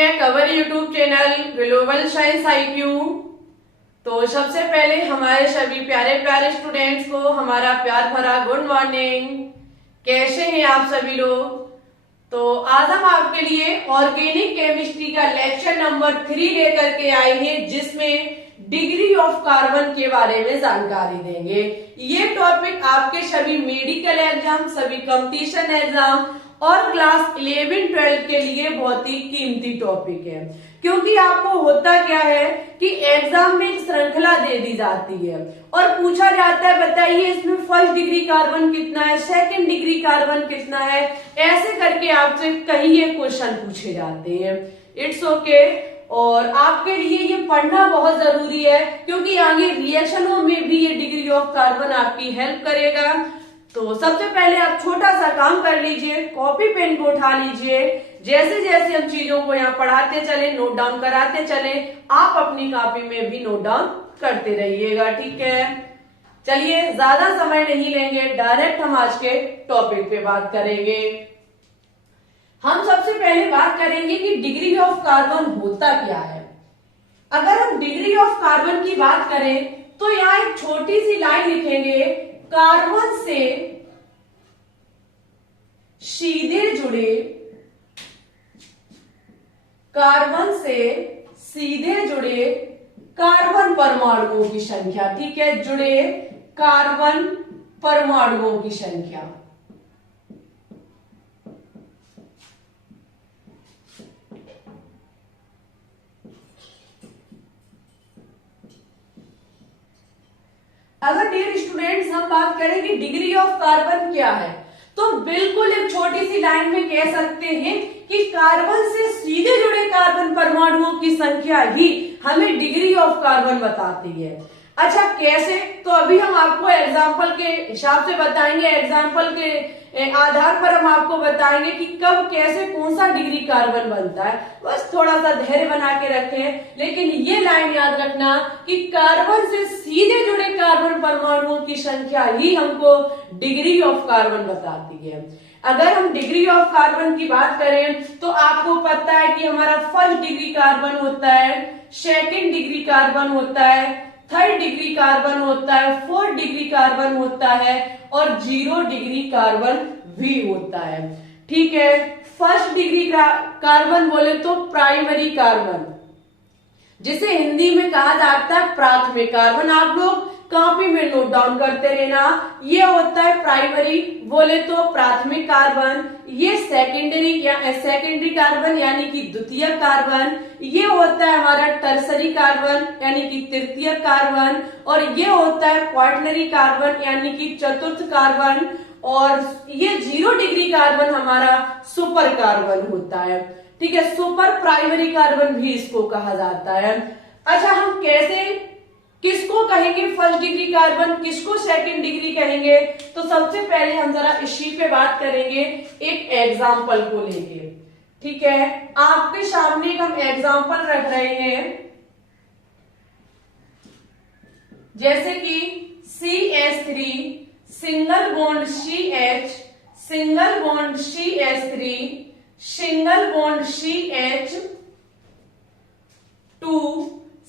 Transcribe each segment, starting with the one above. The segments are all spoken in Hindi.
Back our YouTube channel global science IQ। तो सबसे पहले हमारे सभी प्यारे प्यारे स्टूडेंट्स को हमारा प्यार भरा गुड मॉर्निंग। कैसे हैं आप सभी लोग? तो आज हम आपके लिए ऑर्गेनिक केमिस्ट्री का लेक्चर नंबर 3 लेकर के आए हैं, जिसमें डिग्री ऑफ कार्बन के बारे में जानकारी देंगे। ये टॉपिक आपके सभी मेडिकल एग्जाम, सभी कंपटीशन एग्जाम और क्लास 11-12 के लिए बहुत ही कीमती टॉपिक है, क्योंकि आपको होता क्या है कि एग्जाम में एक श्रृंखला दे दी जाती है और पूछा जाता है बताइए इसमें फर्स्ट डिग्री कार्बन कितना है, सेकंड डिग्री कार्बन कितना है, ऐसे करके आपसे कई ये क्वेश्चन पूछे जाते हैं। इट्स ओके और आपके लिए ये पढ़ना बहुत जरूरी है, क्योंकि आगे रिएक्शनों में भी ये डिग्री ऑफ कार्बन आपकी हेल्प करेगा। तो सबसे पहले आप छोटा सा काम कर लीजिए, कॉपी पेन को उठा लीजिए। जैसे जैसे हम चीजों को यहाँ पढ़ाते चले, नोट डाउन कराते चले, आप अपनी कॉपी में भी नोट डाउन करते रहिएगा, ठीक है। चलिए ज्यादा समय नहीं लेंगे, डायरेक्ट हम आज के टॉपिक पे बात करेंगे। हम सबसे पहले बात करेंगे कि डिग्री ऑफ कार्बन होता क्या है। अगर हम डिग्री ऑफ कार्बन की बात करें तो यहाँ एक छोटी सी लाइन लिखेंगे, कार्बन से सीधे जुड़े, कार्बन से सीधे जुड़े कार्बन परमाणुओं की संख्या, ठीक है, जुड़े कार्बन परमाणुओं की संख्या। अगर डियर स्टूडेंट्स हम बात करें कि डिग्री ऑफ कार्बन क्या है, तो बिल्कुल एक छोटी सी लाइन में कह सकते हैं कि कार्बन से सीधे जुड़े कार्बन परमाणुओं की संख्या ही हमें डिग्री ऑफ कार्बन बताती है। अच्छा कैसे? तो अभी हम आपको एग्जाम्पल के हिसाब से बताएंगे, एग्जाम्पल के आधार पर हम आपको बताएंगे कि कब कैसे कौन सा डिग्री कार्बन बनता है। बस थोड़ा सा धैर्य बना के रखें, लेकिन ये लाइन याद रखना कि कार्बन से सीधे जुड़े कार्बन परमाणुओं की संख्या ही हमको डिग्री ऑफ कार्बन बताती है। अगर हम डिग्री ऑफ कार्बन की बात करें तो आपको पता है कि हमारा फर्स्ट डिग्री कार्बन होता है, सेकेंड डिग्री कार्बन होता है, थर्ड डिग्री कार्बन होता है, फोर्थ डिग्री कार्बन होता है और 0 डिग्री कार्बन भी होता है, ठीक है। फर्स्ट डिग्री कार्बन बोले तो प्राइमरी कार्बन, जिसे हिंदी में कहा जाता है प्राथमिक कार्बन। आप लोग कॉपी में नोट डाउन करते रहना। ये होता है प्राइमरी बोले तो प्राथमिक कार्बन, ये सेकेंडरी कार्बन यानी कि द्वितीय कार्बन, ये होता है हमारा टर्सरी कार्बन यानी कि तृतीय कार्बन, और ये होता है क्वार्टनरी कार्बन यानी कि चतुर्थ कार्बन, और ये 0 डिग्री कार्बन हमारा सुपर कार्बन होता है, ठीक है। सुपर प्राइमरी कार्बन भी इसको कहा जाता है। अच्छा हम कैसे किसको कहेंगे फर्स्ट डिग्री कार्बन, किसको सेकंड डिग्री कहेंगे? तो सबसे पहले हम जरा इसी पे बात करेंगे एक एग्जाम्पल को लेके, ठीक है। आपके सामने हम एग्जाम्पल रख रहे हैं, जैसे कि CH3 single bond CH, single bond CH3, single bond CH2,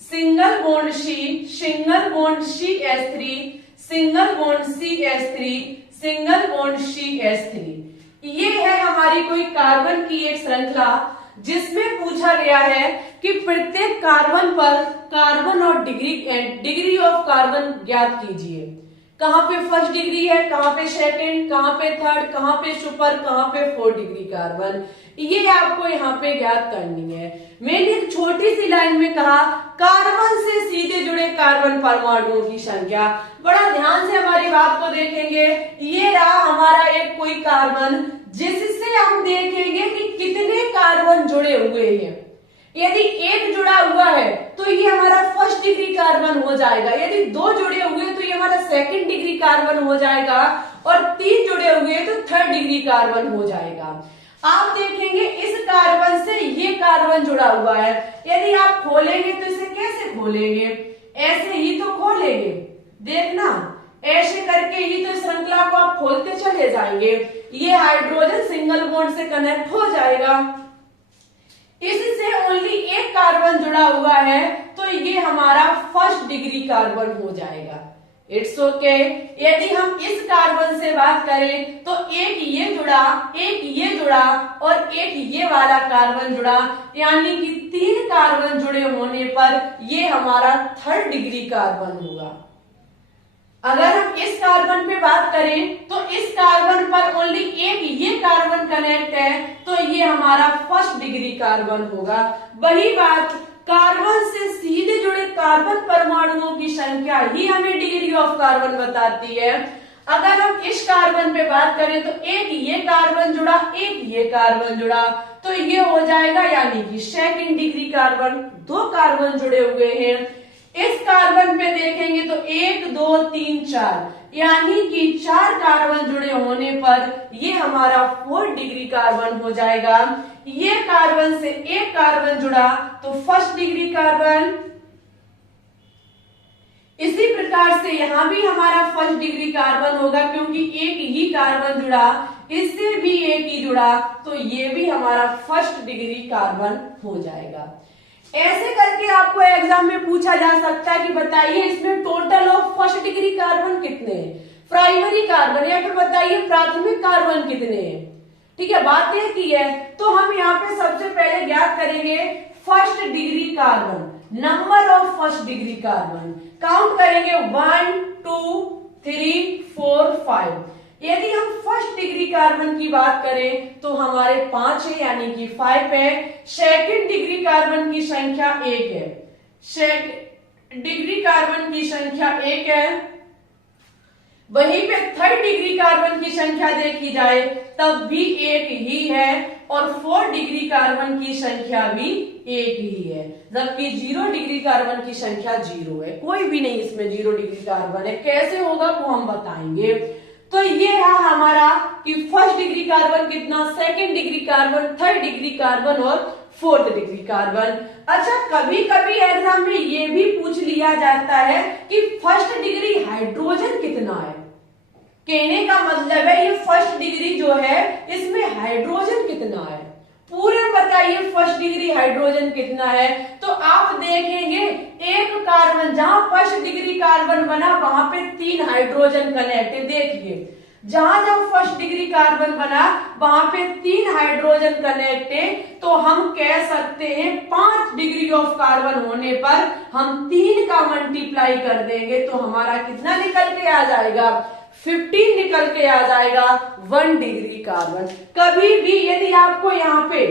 single bond C, single bond CH3, single bond CH3, single bond CH3। ये है हमारी कोई कार्बन की एक श्रृंखला, जिसमें पूछा गया है कि प्रत्येक कार्बन पर कार्बन और डिग्री ऑफ कार्बन ज्ञात कीजिए। कहाँ पे फर्स्ट डिग्री है, कहाँ पे सेकंड, कहाँ पे थर्ड, कहाँ पे सुपर, कहाँ पे फोर्थ डिग्री कार्बन, ये आपको यहाँ पे ज्ञात करनी है। मैंने एक छोटी सी लाइन में कहा कार्बन से सीधे जुड़े कार्बन परमाणुओं की संख्या। बड़ा ध्यान से हमारी बात को देखेंगे। ये रहा हमारा एक कोई कार्बन, जिससे हम देखेंगे कि कितने कार्बन जुड़े हुए हैं। यदि एक जुड़ा हुआ है तो ये हमारा फर्स्ट डिग्री कार्बन हो जाएगा, यदि 2 जुड़े हुए तो ये हमारा सेकंड डिग्री कार्बन हो जाएगा, और 3 जुड़े हुए तो थर्ड डिग्री कार्बन हो जाएगा। आप देखेंगे इस कार्बन से ये कार्बन जुड़ा हुआ है, यदि आप खोलेंगे तो इसे कैसे खोलेंगे? ऐसे ही तो खोलेंगे, देखना ऐसे करके ही तो श्रृंखला को आप खोलते चले जाएंगे। ये हाइड्रोजन सिंगल बॉन्ड से कनेक्ट हो जाएगा। इससे ओनली एक कार्बन जुड़ा हुआ है तो ये हमारा फर्स्ट डिग्री कार्बन हो जाएगा। It's okay. यदि हम इस कार्बन से बात करें तो एक ये जुड़ा, एक ये जुड़ा और एक ये वाला कार्बन जुड़ा, यानी कि 3 कार्बन जुड़े होने पर ये हमारा थर्ड डिग्री कार्बन होगा। अगर हम इस कार्बन पे बात करें तो इस कार्बन पर ओनली एक ये कार्बन कनेक्ट है तो ये हमारा फर्स्ट डिग्री कार्बन होगा। वही बात कार्बन से सीधे जुड़े कार्बन परमाणुओं की संख्या ही हमें डिग्री ऑफ कार्बन बताती है। अगर हम इस कार्बन पे बात करें तो एक ये कार्बन जुड़ा, एक ये कार्बन जुड़ा तो ये हो जाएगा यानी कि सेकंड डिग्री कार्बन। 2 कार्बन जुड़े हुए हैं। इस कार्बन पे देखेंगे तो 1 2 3 4 यानी कि 4 कार्बन जुड़े होने पर ये हमारा 4 डिग्री कार्बन हो जाएगा। ये कार्बन से एक कार्बन जुड़ा तो फर्स्ट डिग्री कार्बन। इसी प्रकार से यहां भी हमारा फर्स्ट डिग्री कार्बन होगा क्योंकि एक ही कार्बन जुड़ा, इससे भी एक ही जुड़ा तो ये भी हमारा फर्स्ट डिग्री कार्बन हो जाएगा। ऐसे करके आपको एग्जाम में पूछा जा सकता है कि बताइए इसमें total of first degree carbon कितने हैं, प्राइमरी कार्बन, या फिर बताइए प्राथमिक कार्बन कितने हैं। ठीक है, बात यह की है तो हम यहाँ पे सबसे पहले ज्ञात करेंगे first degree carbon, number of first degree carbon. Count करेंगे 1 2 3 4 5। यदि हम फर्स्ट डिग्री कार्बन की बात करें तो हमारे 5 है यानी कि 5 है। सेकंड डिग्री कार्बन की संख्या 1 है, सेकंड डिग्री कार्बन की संख्या 1 है। वहीं पे थर्ड डिग्री कार्बन की संख्या देखी जाए तब भी 1 ही है और 4 डिग्री कार्बन की संख्या भी 1 ही है, जबकि 0 डिग्री कार्बन की संख्या 0 है। कोई भी नहीं इसमें 0 डिग्री कार्बन है। कैसे होगा वो हम बताएंगे। तो ये है हमारा कि फर्स्ट डिग्री कार्बन कितना, second degree carbon, third degree carbon और फोर्थ डिग्री कार्बन। अच्छा, कभी कभी एग्जाम में ये भी पूछ लिया जाता है कि फर्स्ट डिग्री हाइड्रोजन कितना है। कहने का मतलब है ये फर्स्ट डिग्री जो है इसमें हाइड्रोजन कितना है, पूरे बताइए फर्स्ट डिग्री हाइड्रोजन कितना है। तो आप देखेंगे एक कार्बन, जहां फर्स्ट डिग्री कार्बन बना वहां पे 3 हाइड्रोजन कनेक्ट है। देखिए जहां जहां फर्स्ट डिग्री कार्बन बना वहां पे 3 हाइड्रोजन कनेक्ट है तो हम कह सकते हैं 5 डिग्री ऑफ कार्बन होने पर हम 3 का मल्टीप्लाई कर देंगे तो हमारा कितना निकल के आ जाएगा, 15 निकल के आ जाएगा 1 डिग्री कार्बन। कभी भी यदि आपको यहाँ पे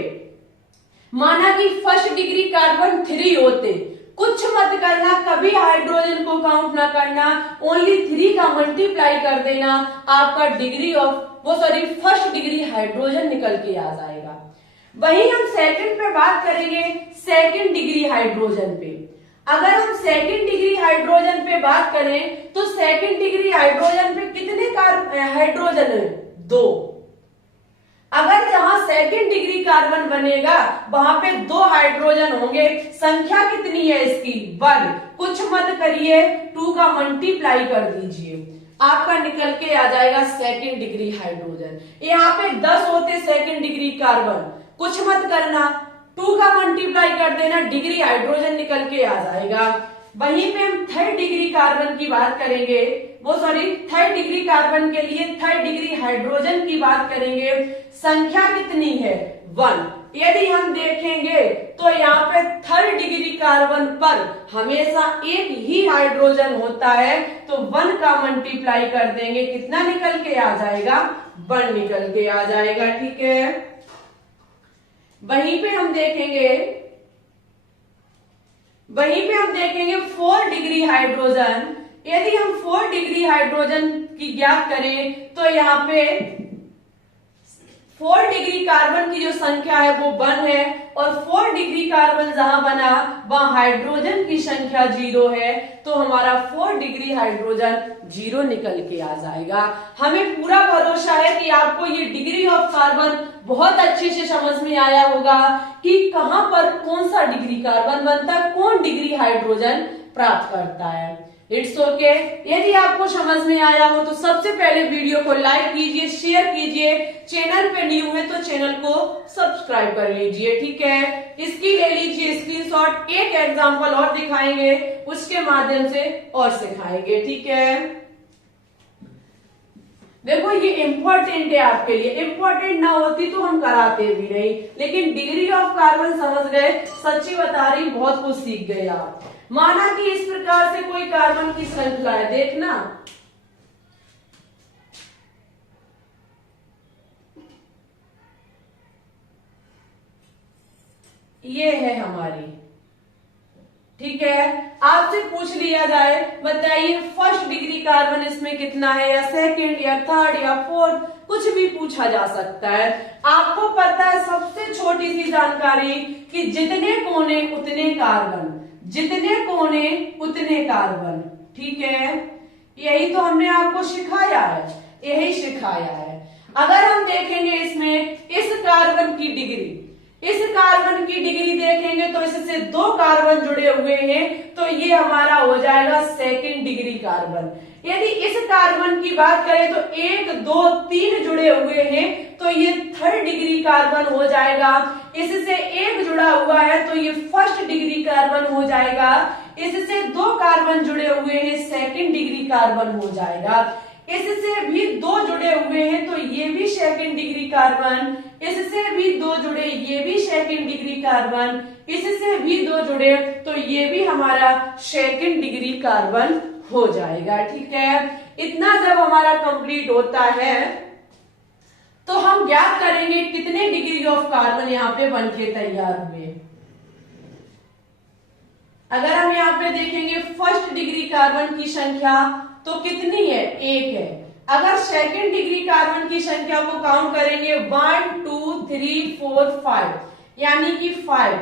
माना कि फर्स्ट डिग्री कार्बन 3 होते, कुछ मत करना, कभी हाइड्रोजन को काउंट ना करना, ओनली 3 का मल्टीप्लाई कर देना, आपका degree of first degree hydrogen निकल के आ जाएगा। वही हम सेकंड पे बात करेंगे, सेकंड डिग्री हाइड्रोजन पे। अगर हम सेकंड डिग्री हाइड्रोजन पे बात करें तो सेकंड डिग्री हाइड्रोजन पे कितने हाइड्रोजन है, 2। अगर जहां सेकंड डिग्री कार्बन बनेगा वहां पे 2 हाइड्रोजन होंगे। संख्या कितनी है इसकी, 1। कुछ मत करिए, 2 का मल्टीप्लाई कर दीजिए, आपका निकल के आ जाएगा सेकंड डिग्री हाइड्रोजन। यहाँ पे 10 होते सेकंड डिग्री कार्बन, कुछ मत करना, 2 का मल्टीप्लाई कर देना, डिग्री हाइड्रोजन निकल के आ जाएगा। वहीं पे हम थर्ड डिग्री कार्बन की बात करेंगे, थर्ड डिग्री कार्बन के लिए थर्ड डिग्री हाइड्रोजन की बात करेंगे। संख्या कितनी है, 1। यदि हम देखेंगे तो यहाँ पे थर्ड डिग्री कार्बन पर हमेशा एक ही हाइड्रोजन होता है तो 1 का मल्टीप्लाई कर देंगे, कितना निकल के आ जाएगा, 1 निकल के आ जाएगा। ठीक है, वहीं पे हम देखेंगे 4 डिग्री हाइड्रोजन। यदि हम 4 डिग्री हाइड्रोजन की ज्ञात करें तो यहाँ पे 4 डिग्री कार्बन की जो संख्या है वो 1 है और 4 डिग्री कार्बन जहां बना वहां हाइड्रोजन की संख्या 0 है तो हमारा 4 डिग्री हाइड्रोजन 0 निकल के आ जाएगा। हमें पूरा भरोसा है कि आपको ये डिग्री ऑफ कार्बन बहुत अच्छे से समझ में आया होगा कि कहां पर कौन सा डिग्री कार्बन बनता है, कौन डिग्री हाइड्रोजन प्राप्त करता है। It's okay. यदि आपको समझ में आया हो तो सबसे पहले वीडियो को लाइक कीजिए, शेयर कीजिए, चैनल पे न्यू है तो चैनल को सब्सक्राइब कर लीजिए, ठीक है। इसकी ले लीजिए स्क्रीनशॉट, एक एग्जांपल और दिखाएंगे, उसके माध्यम से और सिखाएंगे, ठीक है। देखो ये इंपॉर्टेंट है आपके लिए, इंपॉर्टेंट ना होती तो हम कराते भी नहीं, लेकिन डिग्री ऑफ कार्बन समझ गए, सच्ची बता रही बहुत कुछ सीख गए आप। माना कि इस प्रकार से कोई कार्बन की श्रृंखला है, देखना ये है हमारी, ठीक है। आपसे पूछ लिया जाए बताइए फर्स्ट डिग्री कार्बन इसमें कितना है, या सेकंड या थर्ड या फोर्थ, कुछ भी पूछा जा सकता है। आपको पता है सबसे छोटी सी जानकारी कि जितने कोने उतने कार्बन, जितने कोने उतने कार्बन, ठीक है। यही तो हमने आपको सिखाया है, यही सिखाया है। अगर हम देखेंगे इसमें इस कार्बन की डिग्री, इस कार्बन की डिग्री देखेंगे तो इससे दो कार्बन जुड़े हुए हैं तो ये हमारा हो जाएगा सेकंड डिग्री कार्बन। यदि इस कार्बन की बात करें तो 1 2 3 जुड़े हुए हैं तो ये थर्ड डिग्री कार्बन हो जाएगा। इससे एक जुड़ा हुआ है तो ये फर्स्ट डिग्री कार्बन हो जाएगा। इससे दो कार्बन जुड़े हुए हैं सेकंड डिग्री कार्बन हो जाएगा। इससे भी दो जुड़े हुए हैं तो ये भी सेकंड डिग्री कार्बन, इससे भी दो जुड़े ये भी सेकंड डिग्री कार्बन, इससे भी दो जुड़े तो ये भी हमारा सेकंड डिग्री कार्बन हो जाएगा, ठीक है। इतना जब हमारा कंप्लीट होता है तो हम ज्ञात करेंगे कितने डिग्री ऑफ कार्बन यहाँ पे बनके तैयार हुए। अगर हम यहाँ पे देखेंगे फर्स्ट डिग्री कार्बन की संख्या तो कितनी है, 1 है। अगर सेकंड डिग्री कार्बन की संख्या को काउंट करेंगे 1 2 3 4 5 यानी कि 5।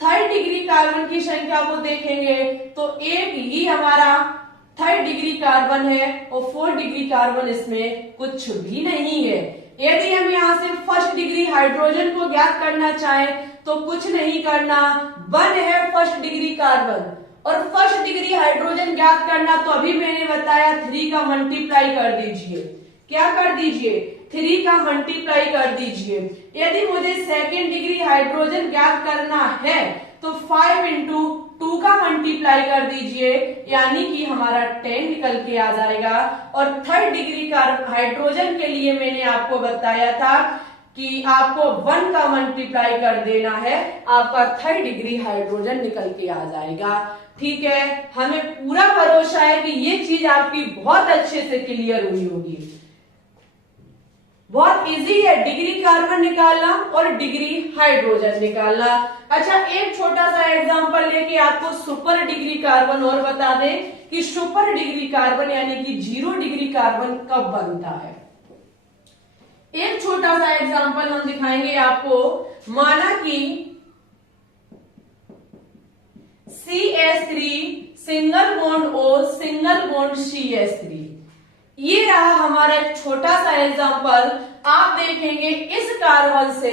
थर्ड डिग्री कार्बन की संख्या को देखेंगे तो एक ही हमारा थर्ड डिग्री कार्बन है और फोर्थ डिग्री कार्बन इसमें कुछ भी नहीं है। यदि हम यहाँ से फर्स्ट डिग्री हाइड्रोजन को ज्ञात करना चाहें तो कुछ नहीं करना, 1 है फर्स्ट डिग्री कार्बन और फर्स्ट डिग्री हाइड्रोजन ज्ञात करना तो अभी मैंने बताया 3 का मल्टीप्लाई कर दीजिए। क्या कर दीजिए, 3 का मल्टीप्लाई कर दीजिए। यदि मुझे सेकंड डिग्री हाइड्रोजन ज्ञात करना है तो 5 इंटू 2 का मल्टीप्लाई कर दीजिए यानी कि हमारा 10 निकल के आ जाएगा। और थर्ड डिग्री हाइड्रोजन के लिए मैंने आपको बताया था कि आपको 1 का मल्टीप्लाई कर देना है, आपका थर्ड डिग्री हाइड्रोजन निकल के आ जाएगा, ठीक है। हमें पूरा भरोसा है कि ये चीज आपकी बहुत अच्छे से क्लियर हुई होगी। बहुत इजी है डिग्री कार्बन निकालना और डिग्री हाइड्रोजन निकालना। अच्छा एक छोटा सा एग्जांपल लेके आपको सुपर डिग्री कार्बन और बता दें कि सुपर डिग्री कार्बन यानी कि 0 डिग्री कार्बन कब बनता है। एक छोटा सा एग्जांपल हम दिखाएंगे आपको। माना कि CH3 single bond O single bond CH3, ये रहा हमारा एक छोटा सा एग्जांपल। आप देखेंगे इस कार्बन से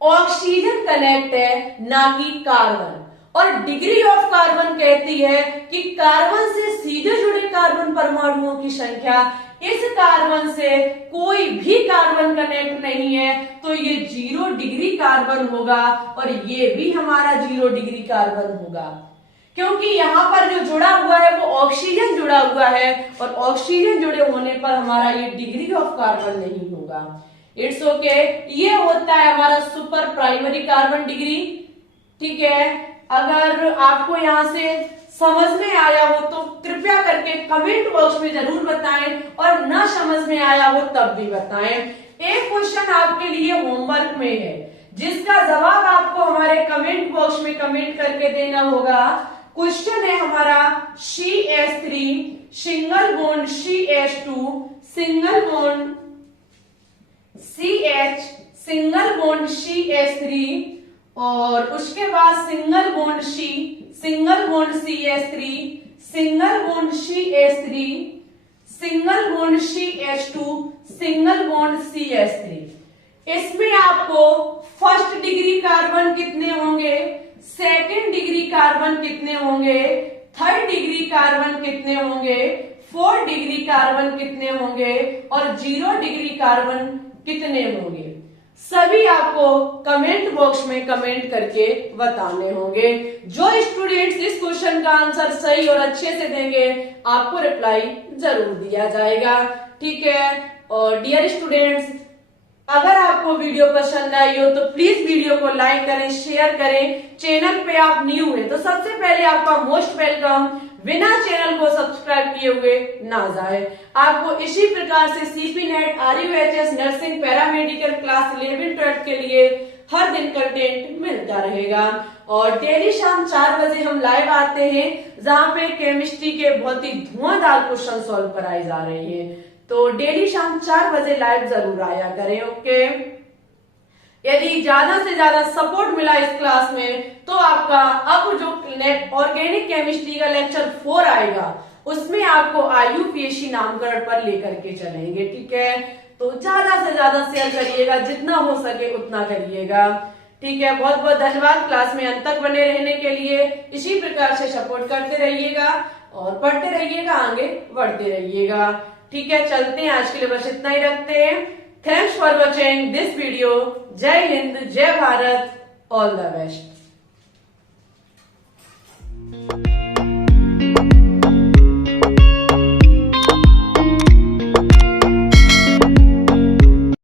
ऑक्सीजन कनेक्ट है ना कि कार्बन, और डिग्री ऑफ कार्बन कहती है कि कार्बन से सीधे जुड़े कार्बन परमाणुओं की संख्या। इस कार्बन से कोई भी कार्बन कनेक्ट नहीं है तो ये 0 डिग्री कार्बन होगा और ये भी हमारा 0 डिग्री कार्बन होगा, क्योंकि यहाँ पर जो जुड़ा हुआ है वो ऑक्सीजन जुड़ा हुआ है और ऑक्सीजन जुड़े होने पर हमारा ये डिग्री ऑफ कार्बन नहीं होगा। It's okay. ये होता है हमारा सुपर प्राइमरी कार्बन डिग्री, ठीक है। अगर आपको यहाँ से समझ में आया हो तो कृपया करके कमेंट बॉक्स में जरूर बताएं और ना समझ में आया हो तब भी बताएं। एक क्वेश्चन आपके लिए होमवर्क में है जिसका जवाब आपको हमारे कमेंट बॉक्स में कमेंट करके देना होगा। क्वेश्चन है हमारा CH3 single bond CH2 single bond CH single bond CH3 और उसके बाद single bond C single bond CH3 single bond CH3 single bond CH2 single bond CH3। इसमें आपको फर्स्ट डिग्री कार्बन कितने होंगे, सेकंड डिग्री कार्बन कितने होंगे, थर्ड डिग्री कार्बन कितने होंगे, 4 डिग्री कार्बन कितने होंगे और 0 डिग्री कार्बन कितने होंगे, सभी आपको कमेंट बॉक्स में कमेंट करके बताने होंगे। जो स्टूडेंट्स इस क्वेश्चन का आंसर सही और अच्छे से देंगे आपको रिप्लाई जरूर दिया जाएगा, ठीक है। और डियर स्टूडेंट्स, अगर आपको वीडियो पसंद आई हो तो प्लीज वीडियो को लाइक करें, शेयर करें। चैनल पे आप न्यू हैं तो सबसे पहले आपका मोस्ट वेलकम, बिना चैनल को सब्सक्राइब किए हुए ना जाए। आपको इसी प्रकार से CP net, RUHS, nursing, paramedical class 11-12 के लिए हर दिन कंटेंट मिलता रहेगा। और डेली शाम 4 बजे हम लाइव आते हैं जहाँ पे केमिस्ट्री के बहुत ही धुआंधार क्वेश्चन सॉल्व कराए जा रहे हैं। तो डेली शाम 4 बजे लाइव जरूर आया करें, ओके। यदि ज्यादा से ज्यादा सपोर्ट मिला इस क्लास में तो आपका अब जो ऑर्गेनिक केमिस्ट्री का लेक्चर 4 आएगा उसमें आपको IUPAC नामकरण पर लेकर के चलेंगे, ठीक है। तो ज्यादा से ज्यादा शेयर करिएगा, जितना हो सके उतना करिएगा, ठीक है। बहुत बहुत धन्यवाद क्लास में अंत तक बने रहने के लिए। इसी प्रकार से सपोर्ट करते रहिएगा और पढ़ते रहिएगा, आगे बढ़ते रहिएगा, ठीक है। चलते हैं, आज के लिए बस इतना ही रखते हैं। Thanks for watching this video. जय हिंद, जय भारत, ऑल द बेस्ट।